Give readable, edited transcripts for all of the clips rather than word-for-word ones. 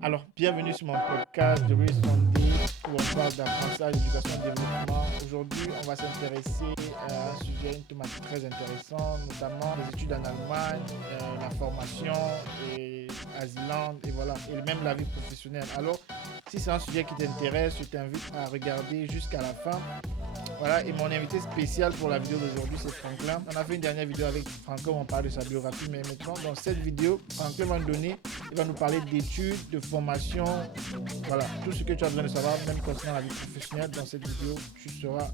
Alors, bienvenue sur mon podcast de Real Sunday où on parle d'apprentissage, d'éducation et développement. Aujourd'hui, on va s'intéresser à un sujet, une thématique très intéressante, notamment les études en Allemagne, la formation et à Zealand et voilà, et même la vie professionnelle. Alors, si c'est un sujet qui t'intéresse, je t'invite à regarder jusqu'à la fin. Voilà, et mon invité spécial pour la vidéo d'aujourd'hui, c'est Franklin. On a fait une dernière vidéo avec Franklin où on parle de sa biographie, mais maintenant, dans cette vidéo, Franklin va il va nous parler d'études, de formation, voilà, tout ce que tu as besoin de savoir, même concernant la vie professionnelle. Dans cette vidéo, tu seras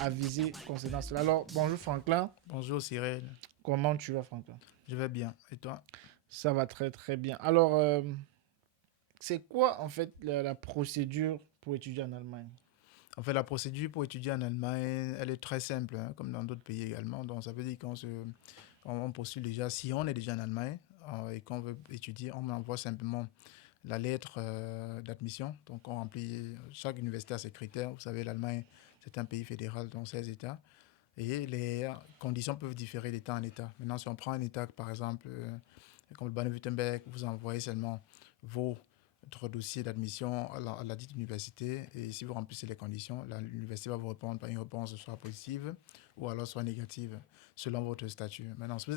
avisé concernant cela. Alors, bonjour Franklin, Bonjour Cyril, comment tu vas Franklin? je vais bien. Et toi? Ça va très très bien. Alors, c'est quoi en fait la procédure pour étudier en Allemagne? En fait, la procédure pour étudier en Allemagne, elle est très simple, hein, comme dans d'autres pays également. Donc, ça veut dire on postule déjà, si on est déjà en Allemagne et qu'on veut étudier, on envoie simplement la lettre d'admission. Donc, on remplit, chaque université a ses critères. Vous savez, l'Allemagne, c'est un pays fédéral, donc 16 États. Et les conditions peuvent différer d'État en État. Maintenant, si on prend un État, par exemple, comme le Baden-Württemberg, vous envoyez seulement votre dossier d'admission à la dite université. Et si vous remplissez les conditions, l'université va vous répondre par une réponse soit positive ou alors soit négative, selon votre statut. Maintenant, si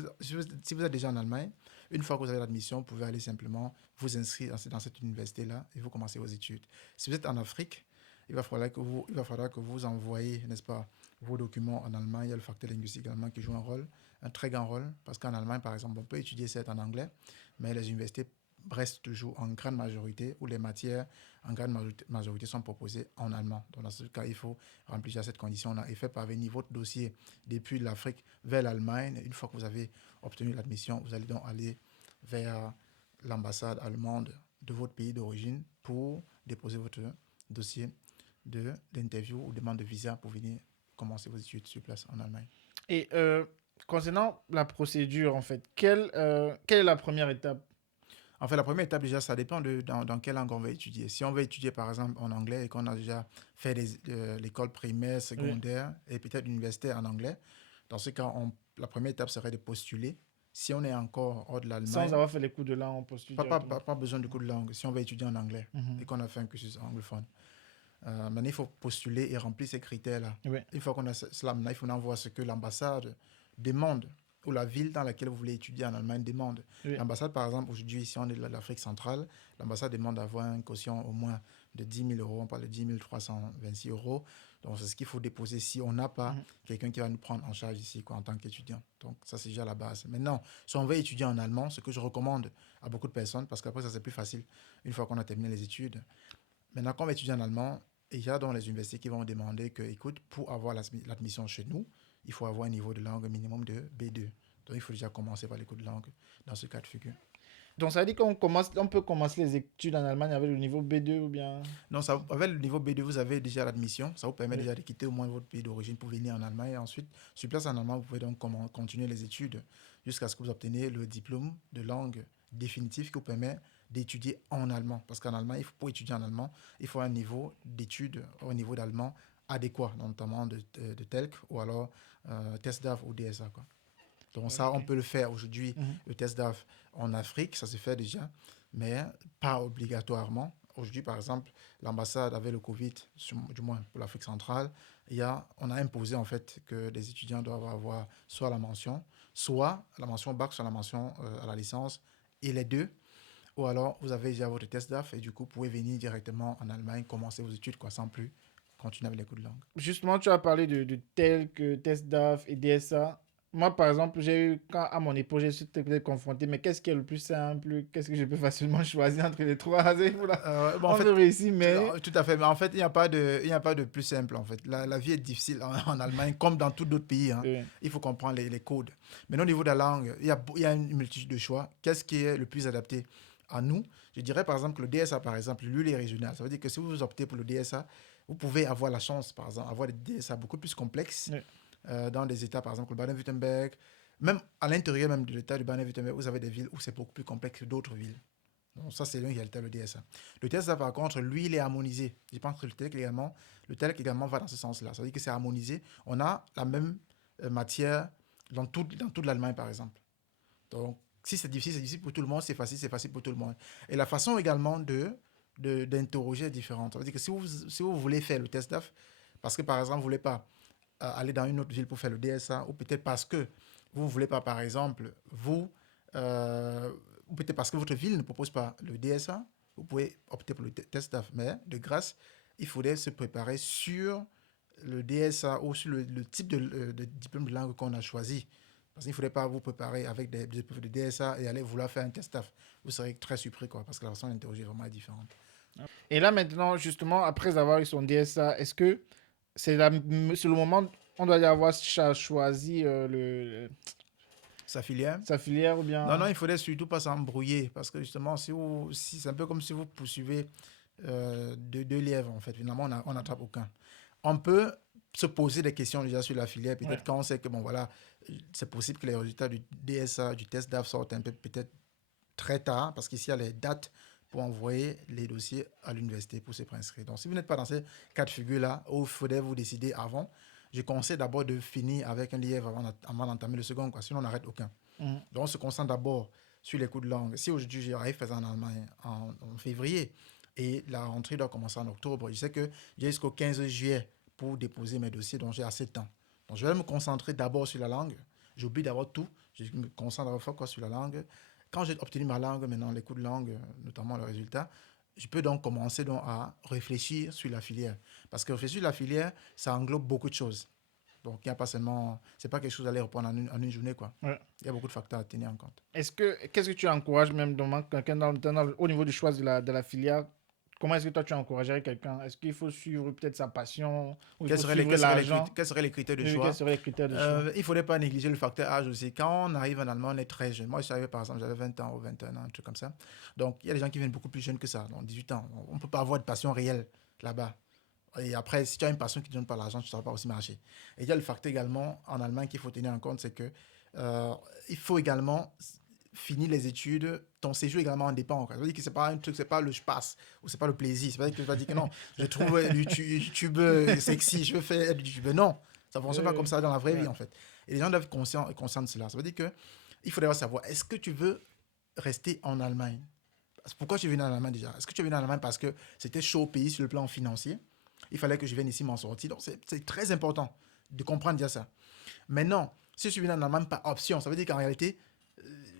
vous êtes déjà en Allemagne, une fois que vous avez l'admission, vous pouvez aller simplement vous inscrire dans cette université-là et vous commencez vos études. Si vous êtes en Afrique, il va falloir que vous envoyiez, n'est-ce pas, vos documents en allemand. Il y a le facteur linguistique allemand qui joue un très grand rôle, parce qu'en Allemagne, par exemple, on peut étudier certes en anglais, mais les universités restent toujours en grande majorité, où les matières en grande majorité sont proposées en allemand. Donc dans ce cas, il faut remplir cette condition-là et faire parvenir votre dossier depuis l'Afrique vers l'Allemagne. Une fois que vous avez obtenu l'admission, vous allez donc aller vers l'ambassade allemande de votre pays d'origine pour déposer votre dossier d'interview ou demande de visa pour venir commencer vos études sur place en Allemagne. Et concernant la procédure, en fait, quelle est la première étape? En fait, la première étape, déjà, ça dépend dans quelle langue on va étudier. Si on veut étudier, par exemple, en anglais et qu'on a déjà fait l'école primaire, Oui. secondaire et peut-être l'université en anglais, dans ce cas, la première étape serait de postuler. Si on est encore hors de Sans l'Allemagne, avoir fait les cours de langue, on postule directement. pas besoin de cours de langue si on veut étudier en anglais et Mhm. qu'on a fait un cursus anglophone. Maintenant, il faut postuler et remplir ces critères-là. Oui, Une fois qu'on a cela, maintenant, il faut voir ce que l'ambassade demande ou la ville dans laquelle vous voulez étudier en Allemagne demande. oui. L'ambassade, par exemple, aujourd'hui, ici, on est de l'Afrique centrale, l'ambassade demande d'avoir un quotient au moins de 10 000 euros, on parle de 10 326 euros. Donc, c'est ce qu'il faut déposer si on n'a pas Mhm. quelqu'un qui va nous prendre en charge ici quoi, en tant qu'étudiant. Donc, ça, c'est déjà la base. Maintenant, si on veut étudier en allemand, ce que je recommande à beaucoup de personnes, parce qu'après, ça, c'est plus facile une fois qu'on a terminé les études. Maintenant, quand on va étudier en allemand, il y a dans les universités qui vont demander que, écoute, pour avoir l'admission chez nous, il faut avoir un niveau de langue minimum de B2. Donc, il faut déjà commencer par les cours de langue dans ce cas de figure. Donc, ça veut dire on peut commencer les études en Allemagne avec le niveau B2 ou bien. Non, ça, avec le niveau B2, vous avez déjà l'admission. Ça vous permet Oui. déjà de quitter au moins votre pays d'origine pour venir en Allemagne. Et ensuite, sur place en Allemagne, vous pouvez donc continuer les études jusqu'à ce que vous obteniez le diplôme de langue définitif qui vous permet d'étudier en allemand. Parce qu'en Allemagne, pour étudier en allemand, il faut un niveau d'études au niveau d'allemand adéquat, notamment de TELC ou alors TESDAF ou DSA, quoi. Donc ça, on Ok. peut le faire aujourd'hui, Mhm. le test DAF en Afrique, ça se fait déjà, mais pas obligatoirement. Aujourd'hui, par exemple, l'ambassade avec le Covid, du moins pour l'Afrique centrale, on a imposé en fait que les étudiants doivent avoir soit la mention bac, soit la mention à la licence, et les deux. Ou alors, vous avez déjà votre test DAF et du coup, vous pouvez venir directement en Allemagne, commencer vos études, quoi, sans plus continuer avec les cours de langue. Justement, tu as parlé de tels que test DAF et DSA. Moi, par exemple, j'ai eu, quand à mon époque, j'ai été confronté, mais qu'est-ce qui est le plus simple? Qu'est-ce que je peux facilement choisir entre les trois? Voilà. Bon, en On veut fait, réussir, mais. tout à fait. Mais en fait, il n'y a pas de plus simple, en fait. La vie est difficile en Allemagne, comme dans tous d'autres pays, hein. Oui. Il faut comprendre les codes. Mais au niveau de la langue, il y a une multitude de choix. Qu'est-ce qui est le plus adapté à nous? Je dirais, par exemple, que le DSA, par exemple, lui, il est régional. Ça veut dire que si vous optez pour le DSA, vous pouvez avoir la chance, par exemple, d'avoir des DSA beaucoup plus complexes Oui. dans des États, par exemple, le Baden-Württemberg. Même à l'intérieur même de l'État du Baden-Württemberg, vous avez des villes où c'est beaucoup plus complexe que d'autres villes. Donc ça, c'est une réalité, le DSA. Le DSA, par contre, lui, il est harmonisé. Je pense que le TELC également va dans ce sens-là. Ça veut dire que c'est harmonisé. On a la même matière dans toute l'Allemagne, par exemple. Donc, Si c'est difficile pour tout le monde. C'est facile pour tout le monde. Et la façon également d'interroger est différente. Ça veut dire que si vous voulez faire le test DAF, parce que par exemple, vous ne voulez pas aller dans une autre ville pour faire le DSA, ou peut-être parce que vous ne voulez pas, par exemple, ou peut-être parce que votre ville ne propose pas le DSA, vous pouvez opter pour le test DAF. Mais de grâce, il faudrait se préparer sur le DSA ou sur le type de diplôme de langue qu'on a choisi. Parce qu'il ne faudrait pas vous préparer avec des épreuves de DSA et aller vouloir faire un test DAF. Vous serez très surpris, quoi, parce que la façon d'interroger vraiment est différente. Et là, maintenant, justement, après avoir eu son DSA, est-ce que c'est le moment, on doit y avoir choisi Sa filière. sa filière ou bien... Non, il faudrait surtout pas s'embrouiller parce que justement, si c'est un peu comme si vous poursuivez deux lièvres, en fait. Finalement, on n'attrape aucun. On peut se poser des questions déjà sur la filière. Peut-être quand on sait que, bon, voilà, c'est possible que les résultats du DSA, du test DAF sortent un peu peut-être très tard parce qu'ici, il y a les dates pour envoyer les dossiers à l'université pour se préinscrire. Donc, si vous n'êtes pas dans ces cas de figure-là, où il faudrait vous décider avant, je conseille d'abord de finir avec un lièvre avant d'entamer le second, quoi. Sinon, on n'arrête aucun. Donc, on se concentre d'abord sur les cours de langue. Si aujourd'hui, j'arrive à faire ça en Allemagne en février et la rentrée doit commencer en octobre, je sais que j'ai jusqu'au 15 juillet pour déposer mes dossiers, donc j'ai assez de temps. Donc, je vais me concentrer d'abord sur la langue. J'oublie d'abord tout. Je me concentre d'abord sur la langue. Quand j'ai obtenu ma langue, maintenant, les cours de langue, notamment le résultat, je peux donc commencer à réfléchir sur la filière. Parce que réfléchir sur la filière, ça englobe beaucoup de choses. Donc, il n'y a pas seulement... C'est pas quelque chose à aller reprendre en une journée, quoi. Ouais. Il y a beaucoup de facteurs à tenir en compte. Qu'est-ce que tu encourages même quelqu'un au niveau du choix de la filière? Comment est-ce que toi tu encouragerais quelqu'un? Est-ce qu'il faut suivre peut-être sa passion ou il faut suivre l'argent? Quels seraient les critères de Oui, choix? quels seraient les critères de choix? Il ne faudrait pas négliger le facteur âge aussi. Quand on arrive en Allemagne, on est très jeune. Moi, je suis arrivé, par exemple, j'avais 20 ans ou 21 ans, un truc comme ça. Donc, il y a des gens qui viennent beaucoup plus jeunes que ça, donc 18 ans. On ne peut pas avoir de passion réelle là-bas. Et après, si tu as une passion qui ne donne pas l'argent, tu ne sauras pas aussi marcher. Et il y a le facteur également en Allemagne qu'il faut tenir en compte, c'est que il faut également finir les études, ton séjour également en dépend. Ça veut dire que c'est pas un truc, c'est pas le je passe ou c'est pas le plaisir. C'est pas que tu vas dire que non, je trouve YouTube sexy, je veux faire du YouTube. Non, ça ne fonctionne pas comme ça dans la vraie vie en fait. Et les gens doivent être conscients de cela. Ça veut dire que il faut d'abord savoir, est-ce que tu veux rester en Allemagne? Pourquoi tu es venu en Allemagne déjà? Est-ce que tu es venu en Allemagne parce que c'était chaud au pays sur le plan financier? Il fallait que je vienne ici m'en sortir. Donc, c'est très important de comprendre déjà ça. Maintenant, si je suis venu en Allemagne par option, ça veut dire qu'en réalité,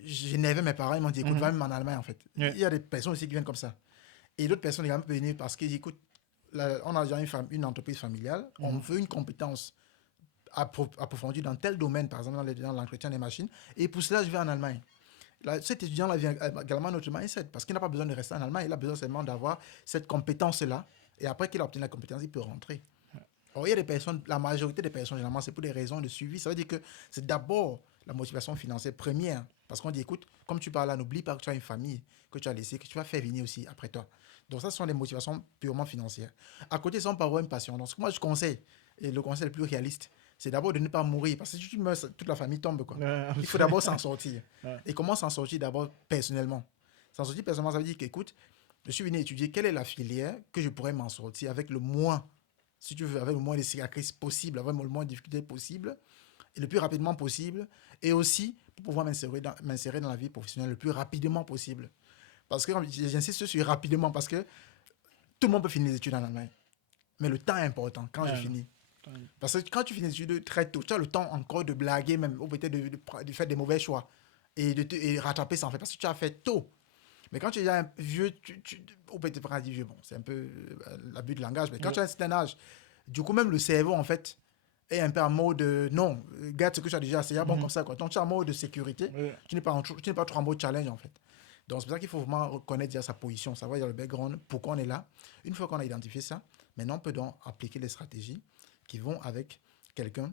j'énervais mes parents. Ils m'ont dit, écoute, va même en Allemagne, en fait. Yeah. Il y a des personnes aussi qui viennent comme ça. Et d'autres personnes également peuvent venir parce qu'ils disent, écoute, là, on a déjà une entreprise familiale, on veut une compétence approfondie dans tel domaine, par exemple dans l'entretien des machines. Et pour cela, je vais en Allemagne. Là, cet étudiant-là vient également à notre mindset parce qu'il n'a pas besoin de rester en Allemagne, il a besoin seulement d'avoir cette compétence-là. Et après qu'il a obtenu la compétence, il peut rentrer. Or, il y a des personnes, la majorité des personnes, généralement, c'est pour des raisons de suivi. Ça veut dire que c'est d'abord la motivation financière première. Parce qu'on dit, écoute, comme tu parles là, n'oublie pas que tu as une famille, que tu as laissé, que tu vas faire venir aussi après toi. Donc, ça, ce sont des motivations purement financières. À côté, ça, on peut avoir une passion. Donc, ce que moi, je conseille, et le conseil le plus réaliste, c'est d'abord de ne pas mourir. Parce que si tu meurs, toute la famille tombe, quoi. Il faut d'abord s'en sortir. Et comment s'en sortir d'abord personnellement? S'en sortir personnellement, ça veut dire qu'écoute, je suis venu étudier quelle est la filière que je pourrais m'en sortir avec le moins, si tu veux, avec le moins de cicatrices possible, avec le moins de difficultés possible, et le plus rapidement possible, et aussi pour pouvoir m'insérer dans la vie professionnelle le plus rapidement possible. Parce que j'insiste sur rapidement, parce que tout le monde peut finir les études en Allemagne. Mais le temps est important quand je finis. Parce que quand tu finis les études très tôt, tu as le temps encore de blaguer même, ou peut-être de faire des mauvais choix, et rattraper ça en fait, parce que tu as fait tôt. Mais quand tu es déjà un vieux, ou peut-être pas dire vieux, bon, c'est un peu l'abus de langage, mais quand tu as un certain âge, du coup, même le cerveau, en fait, est un peu en mode non, garde ce que tu as déjà, c'est bon comme ça, quoi. Donc, tu es en mode de sécurité, tu n'es pas trop en mode challenge, en fait. Donc, c'est pour ça qu'il faut vraiment reconnaître déjà sa position, savoir le background, pourquoi on est là. Une fois qu'on a identifié ça, maintenant, on peut donc appliquer les stratégies qui vont avec quelqu'un,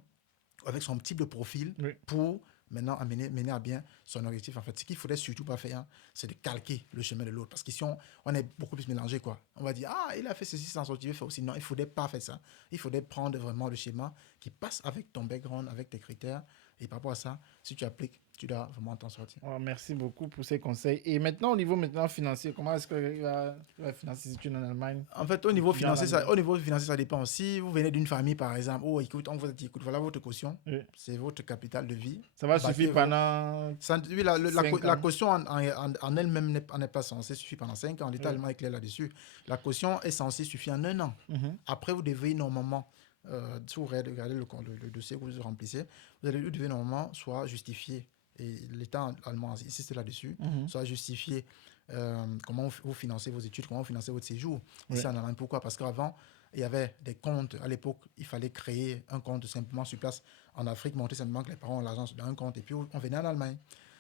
avec son type de profil, pour maintenant mener à bien son objectif. En fait, ce qu'il ne faudrait surtout pas faire, c'est de calquer le chemin de l'autre. Parce qu'ici, on est beaucoup plus mélangé, quoi. On va dire, ah, il a fait ceci sans sortir, il fait aussi. Non, il ne faudrait pas faire ça. Il faudrait prendre vraiment le schéma qui passe avec ton background, avec tes critères. Et par rapport à ça, si tu appliques tu dois vraiment t'en sortir. Oh, merci beaucoup pour ces conseils. Et maintenant, au niveau financier, comment est-ce qu'il va financer ses études en Allemagne? En fait, Étudiant en Allemagne. au niveau financier, ça dépend. Si vous venez d'une famille, par exemple, oh, écoute, on vous dit, écoute, voilà votre caution, Oui. c'est votre capital de vie. Ça va Baquez suffire pendant Oui, 5 la ans. caution en elle-même n'est pas censée suffire pendant 5 ans. L'État Oui. allemand est clair là-dessus. La caution est censée suffire en 1 an. Mhm. Après, vous devez normalement, si vous regardez le dossier que vous remplissez, vous devez normalement soit justifier, et l'État allemand insiste là-dessus, Mhm. soit justifier comment vous financez vos études, comment vous financez votre séjour. Oui. Ici en Allemagne, pourquoi? Parce qu'avant, il y avait des comptes. À l'époque, il fallait créer un compte simplement sur place. En Afrique, montrer simplement que les parents ont l'argent dans un compte, et puis on venait en Allemagne.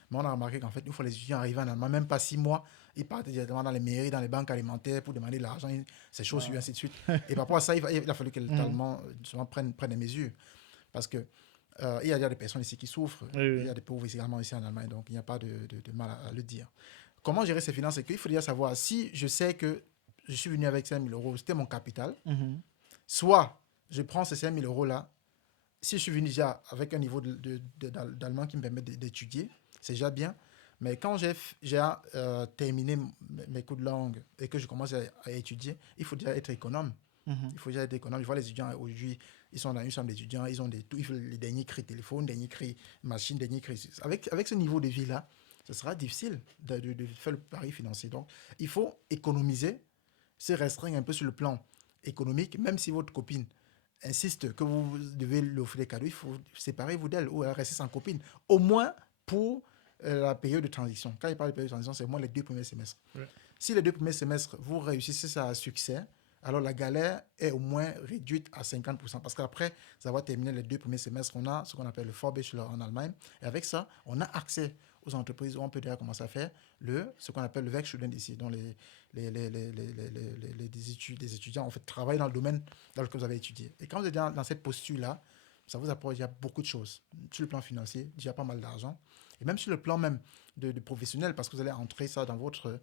Mais on a remarqué qu'en fait, une fois les étudiants arrivent en Allemagne, même pas 6 mois, ils partent directement dans les mairies, dans les banques alimentaires pour demander de l'argent, ces choses, Ah. ainsi de suite. Et par rapport à ça, il a fallu que l'État Mhm. allemand justement prenne des mesures. Parce que il y a des personnes ici qui souffrent, Oui, il y oui. a des pauvres également ici en Allemagne, donc il n'y a pas de mal à le dire. Comment gérer ses finances? C'est qu'il faut déjà savoir si je sais que je suis venu avec 5 000 euros, c'était mon capital, Mhm. soit je prends ces 5 000 euros là, si je suis venu déjà avec un niveau d'allemand qui me permet d'étudier, c'est déjà bien. Mais quand j'ai terminé mes cours de langue et que je commence à étudier, il faut déjà être économe. Mhm. Il faut déjà être économe. Je vois les étudiants aujourd'hui, ils sont dans une chambre d'étudiants, ils ont ils font les derniers cris téléphone, derniers cris machine, derniers cris. Avec ce niveau de vie-là, ce sera difficile de faire le pari financier. Donc, il faut économiser, se restreindre un peu sur le plan économique, même si votre copine insiste que vous devez lui offrir des cadeaux, il faut séparer vous d'elle ou rester sans copine. Au moins pour la période de transition. Quand il parle de période de transition, c'est au moins les 2 premiers semestres. Oui. Si les 2 premiers semestres, vous réussissez ça à succès, alors la galère est au moins réduite à 50%. Parce qu'après avoir terminé les 2 premiers semestres, on a ce qu'on appelle le Vorbachelor en Allemagne. Et avec ça, on a accès aux entreprises où on peut déjà commencer à faire ce qu'on appelle le Werkstudent ici, dont des étudiants en fait travaillent dans le domaine dans lequel vous avez étudié. Et quand vous êtes dans cette posture-là, ça vous apporte déjà beaucoup de choses. Sur le plan financier, déjà pas mal d'argent. Et même sur le plan même de professionnel, parce que vous allez entrer ça dans votre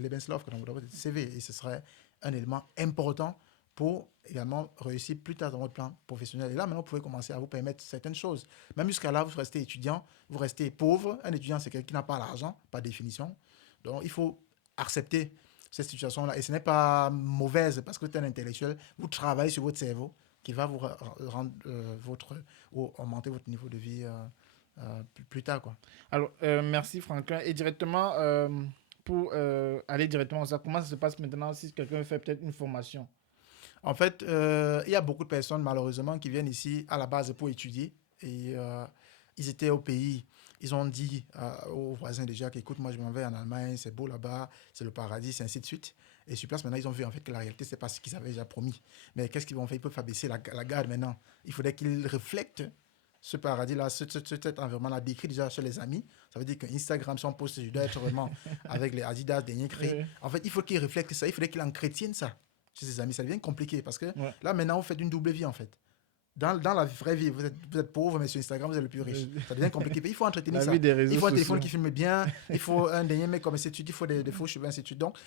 Lebenslauf, dans votre CV. Et ce serait un élément important pour également réussir plus tard dans votre plan professionnel. Et là, maintenant, vous pouvez commencer à vous permettre certaines choses. Même jusqu'à là, vous restez étudiant, vous restez pauvre. Un étudiant, c'est quelqu'un qui n'a pas l'argent, par définition. Donc, il faut accepter cette situation-là. Et ce n'est pas mauvaise parce que vous êtes un intellectuel. Vous travaillez sur votre cerveau qui va vous rendre ou augmenter votre niveau de vie plus tard, quoi. Alors, merci Franklin. Et directement, pour aller directement à ça, comment ça se passe maintenant si quelqu'un fait peut-être une formation? En fait, il y a beaucoup de personnes, malheureusement, qui viennent ici à la base pour étudier. Et ils étaient au pays. Ils ont dit aux voisins déjà qu'écoute, moi, je m'en vais en Allemagne, c'est beau là-bas, c'est le paradis, c'est ainsi de suite. Et sur place, maintenant, ils ont vu en fait que la réalité, c'est pas ce qu'ils avaient déjà promis. Mais qu'est-ce qu'ils vont faire? Ils peuvent abaisser la garde maintenant. Il faudrait qu'ils reflètent ce paradis-là, cet environnement-là, décrit déjà chez les amis. Ça veut dire que Instagram, son post, je dois être vraiment avec les Adidas, dernier cri. Oui. En fait, il faut qu'ils reflètent ça. Il faudrait qu'ils entretiennent ça chez ses amis. Ça devient compliqué parce que Ouais. là, maintenant, vous faites une double vie, en fait. Dans la vraie vie, vous êtes pauvre, mais sur Instagram, vous êtes le plus riche. Ça devient compliqué. Il faut entretenir La ça. vie des réseaux Il faut un téléphone sociaux. qui filme bien. Il faut un dernier mec comme étude. Il faut des faux cheveux, ainsi de suite. Donc,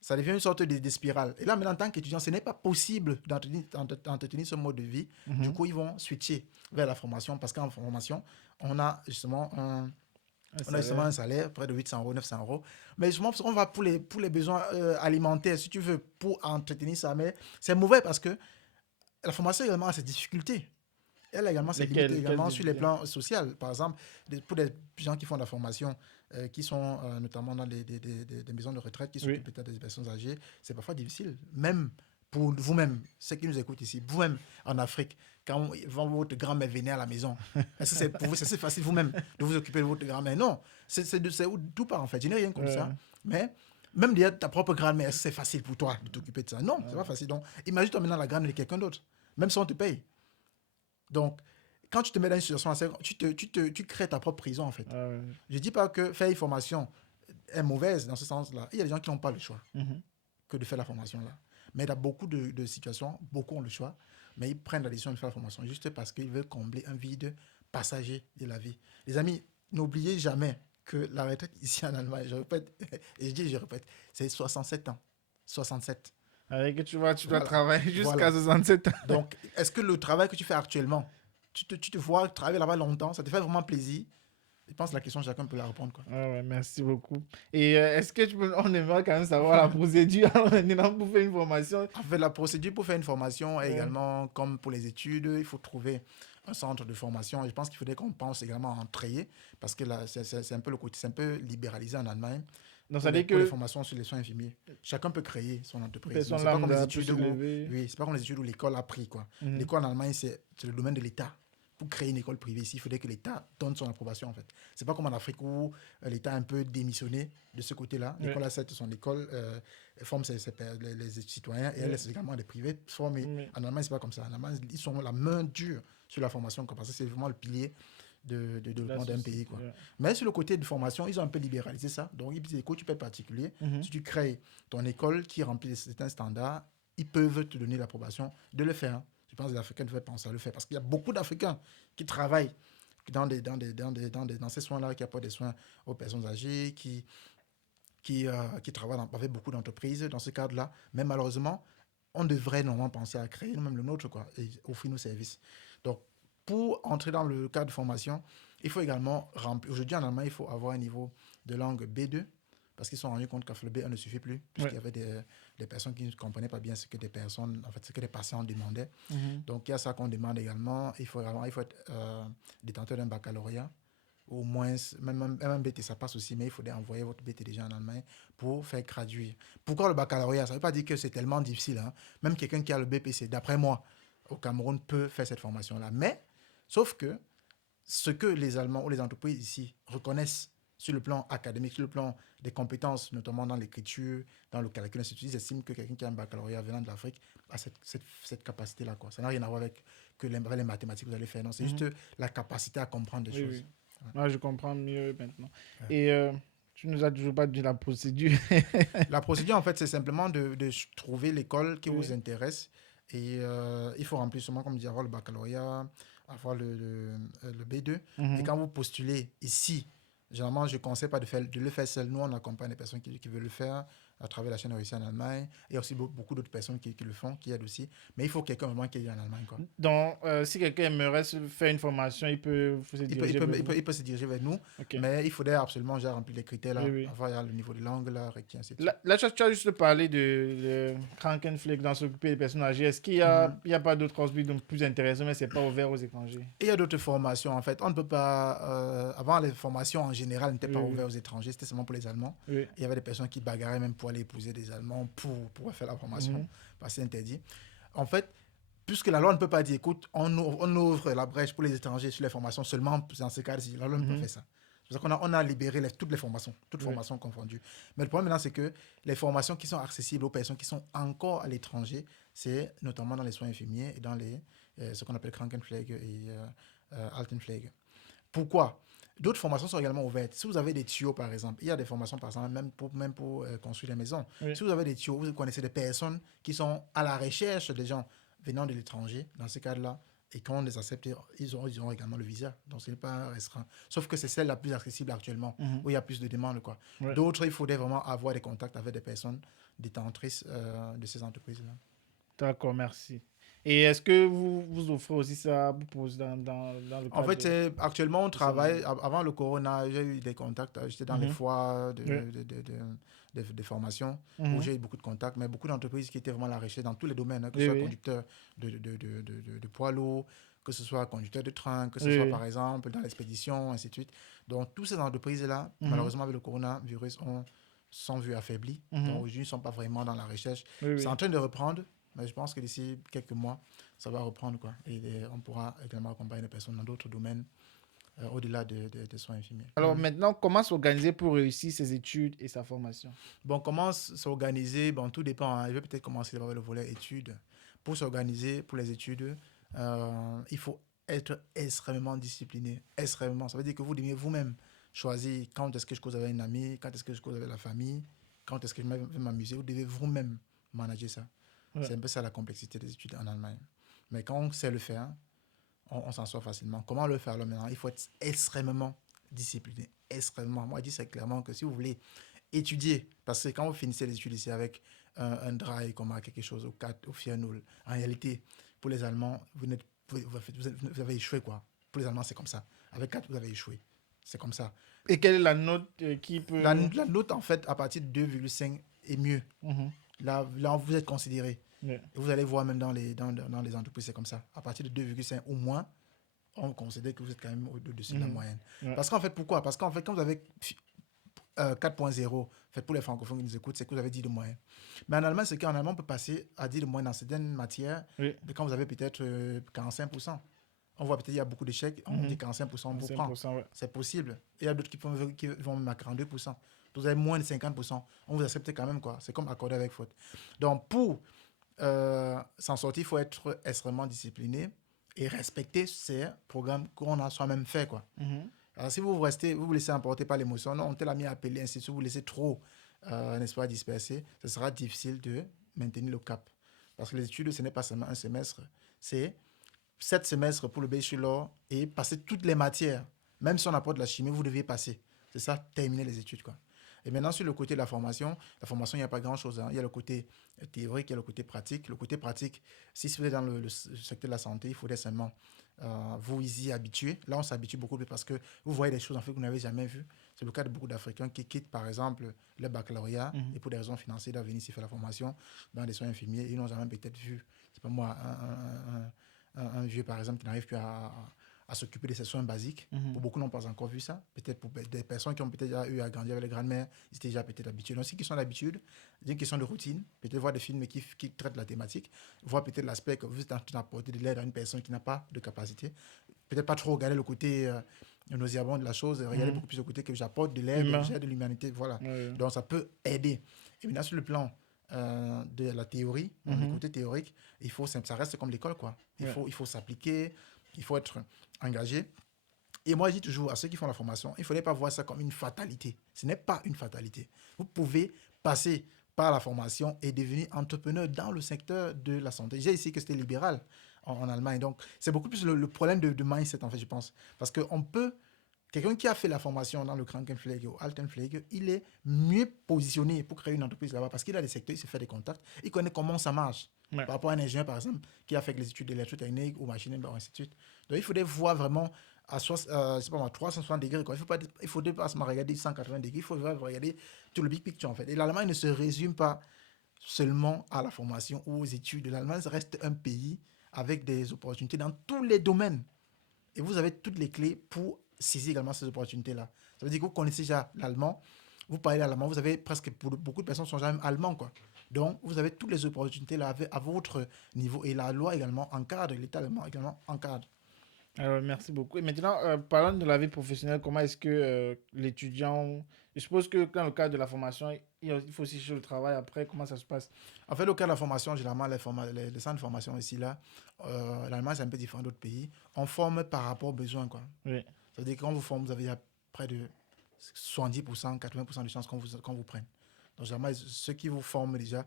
ça devient une sorte de spirale. Et là, maintenant, en tant qu'étudiant, ce n'est pas possible d'entretenir ce mode de vie. Du coup, ils vont switcher vers la formation parce qu'en formation, on a justement un salaire près de 800 euros, 900 euros. Mais justement, on va pour les besoins alimentaires, si tu veux, pour entretenir ça. Mais c'est mauvais parce que la formation également a ses difficultés. Elle a également ses limites également sur les plans sociaux. Par exemple, pour des gens qui font de la formation, qui sont notamment dans des maisons de retraite, qui s'occupent peut-être des personnes âgées, c'est parfois difficile. Même pour vous-même, ceux qui nous écoutent ici, vous-même en Afrique, quand votre grand-mère venait à la maison, est-ce que c'est pour vous, c'est facile vous-même de vous occuper de votre grand-mère? Non, c'est tout part en fait. Je n'ai rien contre ça. Mais même dire ta propre grand-mère, est-ce que c'est facile pour toi de t'occuper de ça? Non, c'est pas facile. Donc, imagine-toi maintenant la grand-mère de quelqu'un d'autre, même si on te paye. Donc, quand tu te mets dans une situation assez, tu crées ta propre prison en fait. Je ne dis pas que faire une formation est mauvaise dans ce sens-là. Il y a des gens qui n'ont pas le choix que de faire la formation là. Mais dans beaucoup de situations, beaucoup ont le choix, mais ils prennent la décision de faire la formation juste parce qu'ils veulent combler un vide passager de la vie. Les amis, n'oubliez jamais que la retraite ici en Allemagne, je répète, et je répète, c'est 67 ans. 67. Avec tu dois travailler jusqu'à 67 ans. Donc, est-ce que le travail que tu fais actuellement tu te vois travailler là-bas longtemps, ça te fait vraiment plaisir. Je pense que la question, chacun peut la répondre, quoi. Ah ouais, merci beaucoup. Et est-ce que on aimerait quand même savoir la procédure maintenant pour faire une formation? En fait, la procédure pour faire une formation est Ouais. également, comme pour les études, il faut trouver un centre de formation. Et je pense qu'il faudrait qu'on pense également à en créer, parce que là, c'est un peu le côté, c'est un peu libéralisé en Allemagne Donc, ça pour dit les que formations sur les soins infirmiers. Chacun peut créer son une entreprise. Donc, personne c'est pas comme les lambda peut études se où, lever. oui, c'est pas comme les études où l'école a pris, quoi. Mhm. L'école en Allemagne, c'est le domaine de l'État. Pour créer une école privée ici, il faudrait que l'État donne son approbation, en fait. C'est pas comme en Afrique où l'État a un peu démissionné de ce côté-là. Ouais. L'école a certes son école, forme les citoyens et elle Ouais. laisse également des privés former. Ouais. En Allemagne, c'est pas comme ça. En Allemagne, ils sont la main dure sur la formation, parce que c'est vraiment le pilier de La développement d'un pays, société. quoi. Ouais. Mais sur le côté de formation, ils ont un peu libéralisé ça. Donc, ils disent, écoute, tu peux être particulier. Mhm. Si tu crées ton école qui remplit certains standards, ils peuvent te donner l'approbation de le faire. Je pense que les Africains devraient penser à le faire parce qu'il y a beaucoup d'Africains qui travaillent dans ces soins-là, qui apportent des soins aux personnes âgées, qui travaillent avec beaucoup d'entreprises dans ce cadre-là. Mais malheureusement, on devrait normalement penser à créer nous-mêmes le nôtre, quoi, et offrir nos services. Donc, pour entrer dans le cadre de formation, il faut également remplir. Aujourd'hui, en Allemagne, il faut avoir un niveau de langue B2 parce qu'ils se sont rendus compte que le B1 ne suffit plus, puisqu'il Ouais. y avait des personnes qui ne comprenaient pas bien ce que des personnes, en fait, ce que les patients demandaient. Mhm. Donc, il y a ça qu'on demande également. Il faut être détenteur d'un baccalauréat au moins, même un BT, ça passe aussi, mais il faudrait envoyer votre BT déjà en Allemagne pour faire graduer. Pourquoi le baccalauréat? Ça ne veut pas dire que c'est tellement difficile, hein. Même quelqu'un qui a le BPC, d'après moi, au Cameroun, peut faire cette formation-là. Mais, sauf que ce que les Allemands ou les entreprises ici reconnaissent sur le plan académique, sur le plan des compétences, notamment dans l'écriture, dans le calcul, ils estiment que quelqu'un qui a un baccalauréat venant de l'Afrique a cette capacité-là, quoi. Ça n'a rien à voir avec les mathématiques que vous allez faire. Non, c'est juste Mhm. la capacité à comprendre des Oui, oui. choses. Ouais. Moi, je comprends mieux maintenant. Ouais. Et tu nous as toujours pas dit la procédure. La procédure, en fait, c'est simplement de trouver l'école qui vous Oui. intéresse. Et il faut remplir seulement, comme dit, avoir le baccalauréat, avoir le B2. Et Mhm. quand vous postulez ici, généralement, je ne conseille pas de le faire seul. Nous, on accompagne les personnes qui veulent le faire à travers la chaîne Réussie en Allemagne. Il y a aussi beaucoup d'autres personnes qui le font, qui aident aussi. Mais il faut quelqu'un vraiment qui est en Allemagne, quoi. Donc, si quelqu'un aimerait faire une formation, faut se diriger vers vous. Il peut se diriger vers nous, Ok. mais il faudrait absolument déjà remplir les critères Oui, là. oui. Avoir il y a le niveau de langue là, requis, ainsi de suite. Là, tu as juste parlé de Krankenpflege dans s'occuper des personnes âgées. Est-ce Mhm. il y a pas d'autres hospices donc plus intéressants, mais c'est pas ouvert aux étrangers? Et il y a d'autres formations en fait. On ne peut pas. Avant, les formations en général n'étaient pas Oui, ouvertes aux étrangers, c'était seulement pour les Allemands. oui. Il y avait des personnes qui bagarraient même pour aller épouser des Allemands pour faire la formation, Mhm. parce que c'est interdit. En fait, puisque la loi ne peut pas dire, écoute, on ouvre la brèche pour les étrangers sur les formations seulement dans ce cas-ci, la loi ne peut pas Mhm. faire ça. C'est pour ça qu'on a libéré toutes les formations, toutes Oui. formations confondues. Mais le problème maintenant, c'est que les formations qui sont accessibles aux personnes qui sont encore à l'étranger, c'est notamment dans les soins infirmiers et dans ce qu'on appelle Krankenpflege et Altenpflege. Pourquoi? D'autres formations sont également ouvertes. Si vous avez des tuyaux, par exemple, il y a des formations, par exemple, même pour construire des maisons. Oui. Si vous avez des tuyaux, vous connaissez des personnes qui sont à la recherche des gens venant de l'étranger, dans ce cadre-là, et quand on les accepte, ils auront également le visa. Donc, ce n'est pas restreint. Sauf que c'est celle la plus accessible actuellement, Mhm. où il y a plus de demandes, quoi. Ouais. D'autres, il faudrait vraiment avoir des contacts avec des personnes détentrices de ces entreprises-là. D'accord, merci. Et est-ce que vous offrez aussi ça dans le En cadre fait, actuellement, on de ça? travaille. Avant le corona, j'ai eu des contacts. J'étais dans les Mhm. foires Oui. de formation où Mhm. j'ai eu beaucoup de contacts, mais beaucoup d'entreprises qui étaient vraiment à la recherche dans tous les domaines, hein, que ce Oui, soit oui. conducteur de poids lourds, que ce soit conducteur de train, que ce soit Oui, par exemple dans l'expédition, ainsi de suite. Donc, toutes ces entreprises-là, oui. Mhm. malheureusement, avec le coronavirus, sont vues affaiblies. Donc, Mhm. aujourd'hui, ils ne sont pas vraiment dans la recherche. Oui, C'est oui. en train de reprendre, mais je pense que d'ici quelques mois, ça va reprendre, quoi. Et on pourra également accompagner les personnes dans d'autres domaines au-delà des soins infirmiers. Alors maintenant, comment s'organiser pour réussir ses études et sa formation? Bon, comment s'organiser? Bon, tout dépend, hein. Je vais peut-être commencer par le volet études. Pour s'organiser pour les études, il faut être extrêmement discipliné. Extrêmement. Ça veut dire que vous devez vous-même choisir quand est-ce que je cause avec un ami, quand est-ce que je cause avec la famille, quand est-ce que je vais m'amuser. Vous devez vous-même manager ça. Ouais. C'est un peu ça la complexité des études en Allemagne. Mais quand on sait le faire, on s'en sort facilement. Comment le faire là maintenant? Il faut être extrêmement discipliné. Extrêmement. Moi, je dis c'est clairement que si vous voulez étudier, parce que quand vous finissez les études ici avec un drive comme quelque chose au 4, au Fianul, en réalité, pour les Allemands, vous n'êtes vous avez échoué, quoi. Pour les Allemands, c'est comme ça. Avec 4, vous avez échoué. C'est comme ça. Et quelle est la note qui peut... La note, en fait, à partir de 2,5 est mieux. Mhm. Là, vous êtes considéré. Ouais. Et vous allez voir même dans les entreprises, c'est comme ça. À partir de 2,5 ou moins, on considère que vous êtes quand même au-dessus de la moyenne. Ouais. Parce qu'en fait, pourquoi? Parce qu'en fait, quand vous avez 4.0, fait pour les francophones qui nous écoutent, c'est que vous avez 10 de moyenne. Mais en allemand, c'est qu'en allemand, on peut passer à 10 de moyenne dans certaines matières, Oui. quand vous avez peut-être 45%. On voit peut-être qu'il y a beaucoup d'échecs, on dit 45%, on vous prend. 5%, ouais. C'est possible. Et il y a d'autres qui vont même à 42%. Vous avez moins de 50%. On vous accepte quand même, quoi. C'est comme accorder avec faute. Donc, pour s'en sortir, il faut être extrêmement discipliné et respecter ces programmes qu'on a soi-même fait, quoi. Mhm. Alors, si vous restez, vous vous laissez emporter par l'émotion, non, on t'a mis à appeler, ainsi de suite, vous laissez trop, n'est-ce pas, disperser, ce sera difficile de maintenir le cap. Parce que les études, ce n'est pas seulement un semestre, c'est 7 semestres pour le bachelor et passer toutes les matières. Même si on apporte de la chimie, vous devez passer. C'est ça, terminer les études, quoi. Et maintenant, sur le côté de la formation, il n'y a pas grand-chose, hein. Il y a le côté théorique, il y a le côté pratique. Le côté pratique, si vous êtes dans le secteur de la santé, il faudrait seulement vous y habituer. Là, on s'habitue beaucoup plus parce que vous voyez des choses en fait que vous n'avez jamais vues. C'est le cas de beaucoup d'Africains qui quittent, par exemple, le baccalauréat et pour des raisons financières, doivent venir ici faire la formation dans des soins infirmiers. Ils n'ont jamais peut-être vu, c'est pas moi, un vieux, par exemple, qui n'arrive plus à s'occuper de ses soins basiques. Pour beaucoup, n'ont pas encore vu ça. Peut-être pour des personnes qui ont peut-être déjà eu à grandir avec les grands-mères, ils étaient déjà peut-être habitués. Donc, ceux qui sont d'habitude, c'est une question de routine. Peut-être voir des films qui traitent la thématique, voir peut-être l'aspect que vous êtes en train d'apporter de l'aide à une personne qui n'a pas de capacité. Peut-être pas trop regarder le côté nauséabond de la chose, regarder beaucoup plus le côté que j'apporte de l'aide, de l'humanité. Voilà. Donc, ça peut aider. Et maintenant, sur le plan de la théorie, le côté théorique, ça reste comme l'école, quoi. Il faut s'appliquer, il faut être engagé. Et moi, je dis toujours à ceux qui font la formation, il ne faudrait pas voir ça comme une fatalité. Ce n'est pas une fatalité. Vous pouvez passer par la formation et devenir entrepreneur dans le secteur de la santé. J'ai ici que c'était libéral en Allemagne. Donc, c'est beaucoup plus le problème de mindset, en fait, je pense. Parce qu'on peut... Quelqu'un qui a fait la formation dans le Krankenpflege ou Altenpflege, il est mieux positionné pour créer une entreprise là-bas parce qu'il a des secteurs, il se fait des contacts, il connaît comment ça marche. Ouais. Par rapport à un ingénieur, par exemple, qui a fait les études d'électrotechnique ou machine, et ainsi de suite. Donc, il faudrait voir vraiment à 360 degrés. Quoi. Il ne faudrait pas seulement regarder 180 degrés, il faut regarder tout le big picture, en fait. Et l'Allemagne ne se résume pas seulement à la formation ou aux études. L'Allemagne reste un pays avec des opportunités dans tous les domaines. Et vous avez toutes les clés pour saisir également ces opportunités-là. Ça veut dire que vous connaissez déjà l'allemand, vous parlez l'allemand, vous avez presque, pour beaucoup de personnes sont jamais allemands, quoi. Donc, vous avez toutes les opportunités là à votre niveau. Et la loi également encadre, l'État allemand également encadre. Alors, merci beaucoup. Et maintenant, parlant de la vie professionnelle, comment est-ce que l'étudiant... Je suppose que dans le cadre de la formation, il faut aussi chercher le travail après. Comment ça se passe? En fait, le cas de la formation, généralement, les centres de formation ici, là, l'Allemagne, c'est un peu différent d'autres pays. On forme par rapport aux besoins, quoi. Oui. Ça veut dire que quand vous formez, vous avez près de 70%, 80% de chances qu'on vous prenne. Donc, généralement, ceux qui vous forment déjà,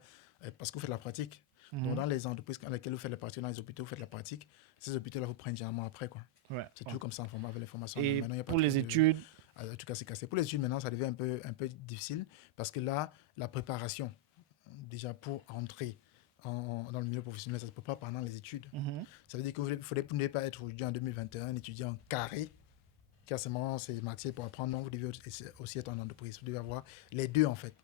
parce que vous faites la pratique, donc dans les entreprises dans lesquelles vous faites la pratique, dans les hôpitaux, vous faites la pratique, ces hôpitaux-là vous prennent généralement après, quoi. Ouais. C'est toujours comme ça avec les formations. Et maintenant, pour les études? En tout cas, c'est cassé. Pour les études, maintenant, ça devient un peu difficile parce que là, la préparation, déjà pour entrer dans le milieu professionnel, ça ne se peut pas pendant les études. Ça veut dire que vous ne devez pas être étudiant en 2021, un étudiant carré, qui a seulement ces matières pour apprendre. Non, vous devez aussi être en entreprise. Vous devez avoir les deux, en fait.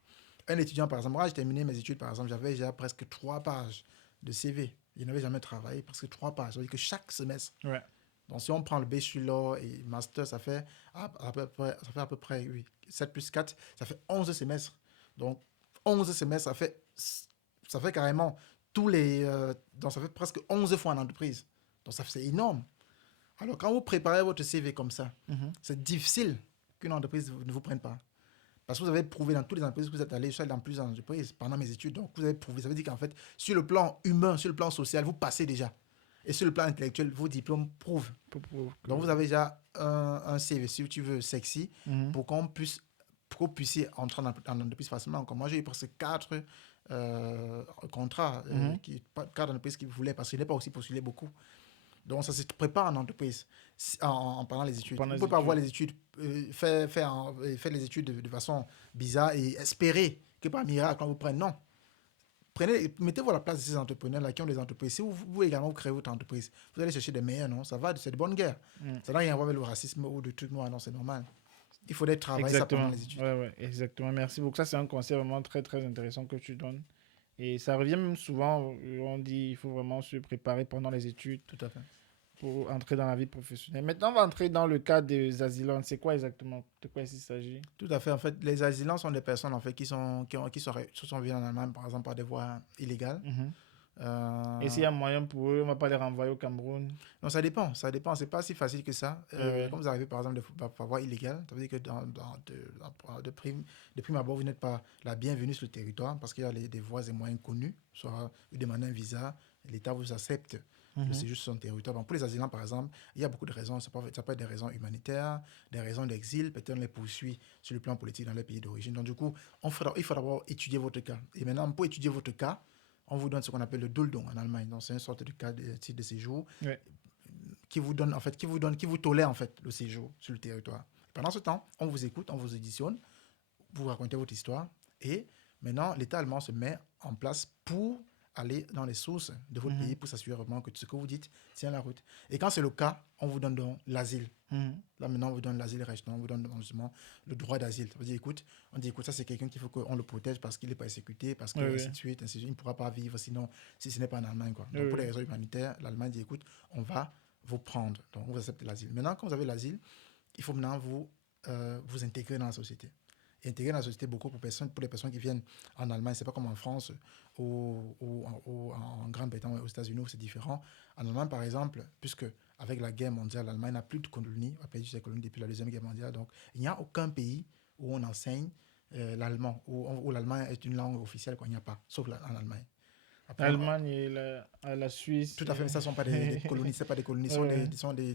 Un étudiant, par exemple, moi, j'ai terminé mes études, par exemple, j'avais déjà presque 3 pages de CV. Je n'avais jamais travaillé, presque 3 pages. Ça veut dire que chaque semestre. Ouais. Donc, si on prend le bachelor et master, ça fait à peu près 7 plus 4, ça fait 11 semestres. Donc, 11 semestres, ça fait carrément tous les... donc, ça fait presque 11 fois en entreprise. Donc, c'est énorme. Alors, quand vous préparez votre CV comme ça, c'est difficile qu'une entreprise ne vous prenne pas. Parce que vous avez prouvé dans toutes les entreprises que vous êtes allé, je suis allé dans plusieurs entreprises pendant mes études. Donc, vous avez prouvé. Ça veut dire qu'en fait, sur le plan humain, sur le plan social, vous passez déjà. Et sur le plan intellectuel, vos diplômes prouvent. Donc, vous avez déjà un CV, si tu veux, sexy, pour que vous puissiez entrer dans l'entreprise facilement. Comme moi, j'ai eu presque 4 contrats, 4 entreprises qui voulaient, parce que je n'ai pas aussi postulé beaucoup. Donc, ça se prépare en entreprise pendant les études. On ne peut pas avoir les études, faire les études de façon bizarre et espérer que par miracle, on vous prenne. Non. Mettez-vous à la place de ces entrepreneurs-là qui ont des entreprises. Si vous également vous créez votre entreprise, vous allez chercher des meilleurs, non? Ça va, c'est de bonne guerre. Ça n'a rien à voir avec le racisme ou de trucs noirs, non, c'est normal. Il faudrait travailler ça pendant Exactement. les études. Ouais, exactement. Merci beaucoup. Ça, c'est un conseil vraiment très, très intéressant que tu donnes. Et ça revient même souvent, on dit il faut vraiment se préparer pendant les études Tout à fait. pour entrer dans la vie professionnelle. Maintenant, on va entrer dans le cas des asylants. C'est quoi exactement? De quoi il s'agit? Tout à fait. En fait, les asylants sont des personnes en fait, qui sont venues en Allemagne, par exemple, par des voies illégales. Mhm. Et s'il Euh, y a moyen pour eux, on ne va pas les renvoyer au Cameroun. Non, ça dépend. Ça dépend. C'est pas si facile que ça. Ouais. Comme vous arrivez, par exemple, par voie illégale, ça veut dire que de prime abord, vous n'êtes pas la bienvenue sur le territoire parce qu'il y a des voies et moyens connus. Soit vous demandez un visa, l'État vous accepte le Mhm. séjour sur son territoire. Donc, pour les asylants, par exemple, il y a beaucoup de raisons. Ça peut être des raisons humanitaires, des raisons d'exil. Peut-être on les poursuit sur le plan politique dans les pays d'origine. Donc, du coup, il faut d'abord étudier votre cas. Et maintenant, pour étudier votre cas, on vous donne ce qu'on appelle le Duldung en Allemagne. Donc, c'est une sorte de titre de séjour Ouais. qui vous donne, en fait, qui vous tolère, en fait, le séjour sur le territoire. Pendant ce temps, on vous écoute, on vous auditionne, vous racontez votre histoire et maintenant, l'État allemand se met en place pour aller dans les sources de votre pays Mhm. pour s'assurer vraiment que tout ce que vous dites tient la route. Et quand c'est le cas, on vous donne donc l'asile. Mhm. Là, maintenant, on vous donne l'asile restant, on vous donne justement le droit d'asile. Ça veut dire, écoute, on dit, écoute, ça, c'est quelqu'un qu'il faut qu'on le protège parce qu'il n'est pas persécuté, parce que, Ouais, ainsi ouais. de suite, ainsi de suite, il ne pourra pas vivre sinon, si ce n'est pas en Allemagne, quoi. Ouais, Donc, pour des ouais. raisons humanitaires, l'Allemagne dit, écoute, on va vous prendre. Donc, on vous accepte l'asile. Maintenant, quand vous avez l'asile, il faut maintenant vous intégrer dans la société. Et intégrer dans la société, beaucoup pour les personnes qui viennent en Allemagne, c'est pas comme en France ou en Grande-Bretagne ou aux États-Unis où c'est différent. En Allemagne, par exemple, puisque avec la guerre mondiale, l'Allemagne n'a plus de colonies, a perdu ses colonies depuis la Deuxième Guerre mondiale. Donc, il n'y a aucun pays où on enseigne l'allemand, où l'allemand est une langue officielle, quoi. Il n'y a pas, sauf en Allemagne. Après, L'Allemagne et la Suisse. tout à fait, mais ça ne sont pas des colonies, c'est pas des colonies, Ouais.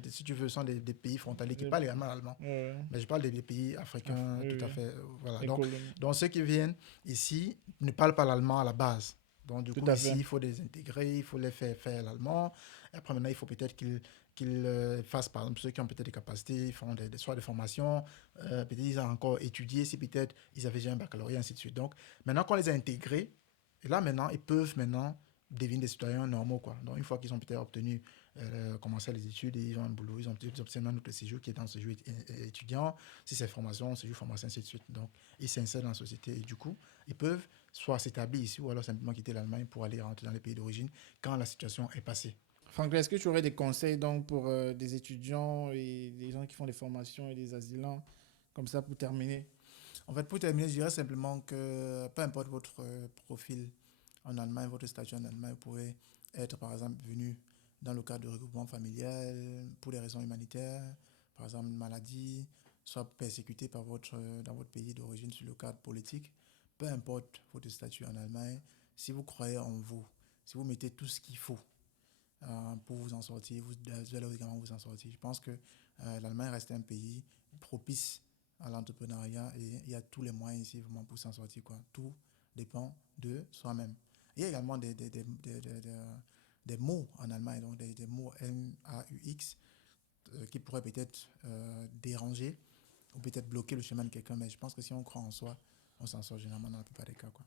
si tu veux, ce sont des pays frontaliers qui Ouais. parlent également allemand. Ouais. Mais je parle des pays africains, Oui, tout à oui. fait. Voilà. Les colonies. Donc, ceux qui viennent ici ne parlent pas l'allemand à la base. Donc, du Tout coup, à ici, fait. il faut les intégrer, il faut les faire l'allemand. Et après, maintenant, il faut peut-être qu'ils fassent, par exemple, ceux qui ont peut-être des capacités, ils font soit des formations, peut-être ils ont encore étudié, si peut-être ils avaient déjà un baccalauréat, ainsi de suite. Donc, maintenant qu'on les a intégrés, et là, maintenant, ils peuvent maintenant devenir des citoyens normaux, quoi. Donc, une fois qu'ils ont peut-être obtenu, commencé les études, et ils ont un boulot, ils obtiennent un autre séjour qui est dans le séjour étudiant, si c'est formation, séjour formation, ainsi de suite. Donc, ils s'insèrent dans la société et du coup, ils peuvent soit s'établir ici ou alors simplement quitter l'Allemagne pour aller rentrer dans les pays d'origine quand la situation est passée. Franck, est-ce que tu aurais des conseils donc pour des étudiants et des gens qui font des formations et des asylants comme ça pour terminer? En fait, pour terminer, je dirais simplement que peu importe votre profil en Allemagne, votre statut en Allemagne, vous pouvez être par exemple venu dans le cadre de regroupement familial pour des raisons humanitaires, par exemple une maladie, soit persécuté dans votre pays d'origine sur le cadre politique. Peu importe votre statut en Allemagne, si vous croyez en vous, si vous mettez tout ce qu'il faut pour vous en sortir, vous allez également vous en sortir. Je pense que l'Allemagne reste un pays propice à l'entrepreneuriat et il y a tous les moyens ici vraiment pour s'en sortir, quoi. Tout dépend de soi-même. Il y a également des mots en Allemagne, donc des mots MAUX qui pourraient peut-être déranger ou peut-être bloquer le chemin de quelqu'un, mais je pense que si on croit en soi, on s'en sort généralement dans la plupart des cas, quoi.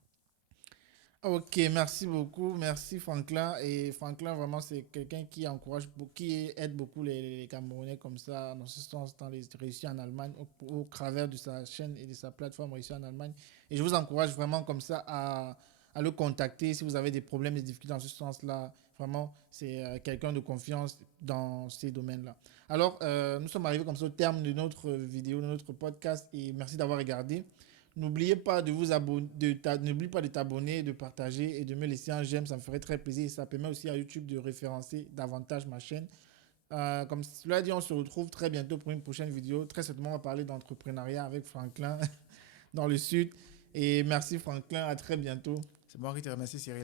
Ok, merci beaucoup. Merci Franklin. Et Franklin, vraiment, c'est quelqu'un qui encourage, qui aide beaucoup les Camerounais comme ça, dans ce sens, dans les réussites en Allemagne, au travers de sa chaîne et de sa plateforme réussie en Allemagne. Et je vous encourage vraiment comme ça à le contacter si vous avez des problèmes, des difficultés dans ce sens-là. Vraiment, c'est quelqu'un de confiance dans ces domaines-là. Alors, nous sommes arrivés comme ça au terme de notre vidéo, de notre podcast. Et merci d'avoir regardé. N'oubliez pas de vous abonner, n'oublie pas de t'abonner, de partager et de me laisser un j'aime, ça me ferait très plaisir et ça permet aussi à YouTube de référencer davantage ma chaîne. Comme cela dit, on se retrouve très bientôt pour une prochaine vidéo. Très certainement, on va parler d'entrepreneuriat avec Franklin dans le sud. Et merci Franklin, à très bientôt. C'est moi qui te remercie, Cyril.